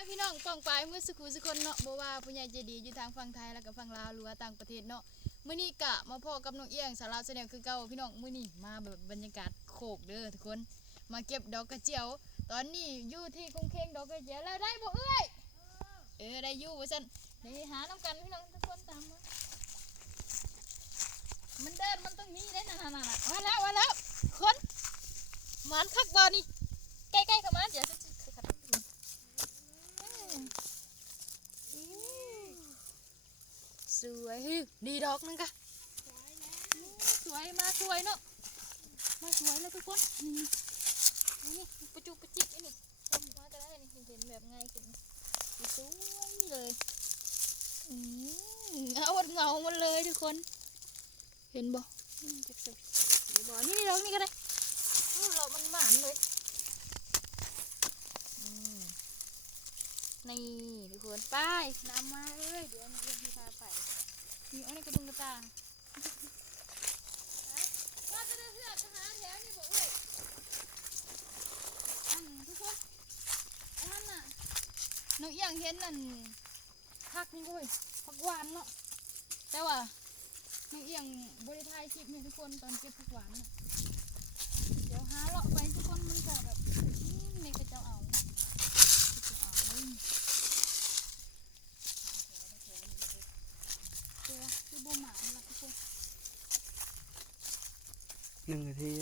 ม่พี่น้องป้องปลายเมื่อสักครู่สักคนเนาะบ่ว่าผู้ใหญ่ใจดีอยู่ทางฝั่งไทยแล้วก็ฝั่งลาวหรือว่าต่างประเทศเนาะมื้อนี้กะมาพอกับน้องเอี้ยงสาวลาวแสดงคือเก่าพี่น้องมื้อนี้มาแบบบรรยากาศโคกเด้อทุกคนมาเก็บดอกกระเจียวตอนนี้อยู่ที่กรุงเทพดอกกระเจียวแล้วได้บ่เอ้ยได้อยู่ว่าซั่นนี่หาน้ำกันพี่น้องทุกคนตามมามันเดินมันต้องมีได้นั่นๆๆมาแล้วคนหมานคักบ่นี่ใกล้ๆเข้ามาเดี๋ยวฉันสิขัดให้ดูสวยดีดอกนึงกะสวยมาสวยเนาะมาสวยแล้วทุกคนนี่ประจุประจิกนี่มาจะได้นี่เห็นแบบง่ายขึ้นสวยเลยเอาเงามันเลยทุกคนเห็นบ่เก็บสวยบ่นี่ดอกนี่ก็ได้เรามันหมานเลยนี่ทุกคนไปนำมาเอ้ยเดี๋ยวมันจะพาไปนี่อันนี้กระดุมกระตาว่าจะได้เพื่อนทหารแถวนี่บอกเอ้ยทุกคนอันน่ะน้องเอียงเห็นนั่นพักนี่ก็เว้ยพักหวานเนาะแต่ว่าน้องเอียงบริทายคลิปนี่ทุกคนตอนเก็บผักหวานน่ะเดี๋ยวหาเลาะไปทุกคนมันจะแบบในกระเจ้าเอาคือบ่หมาละทุกคน1 นาที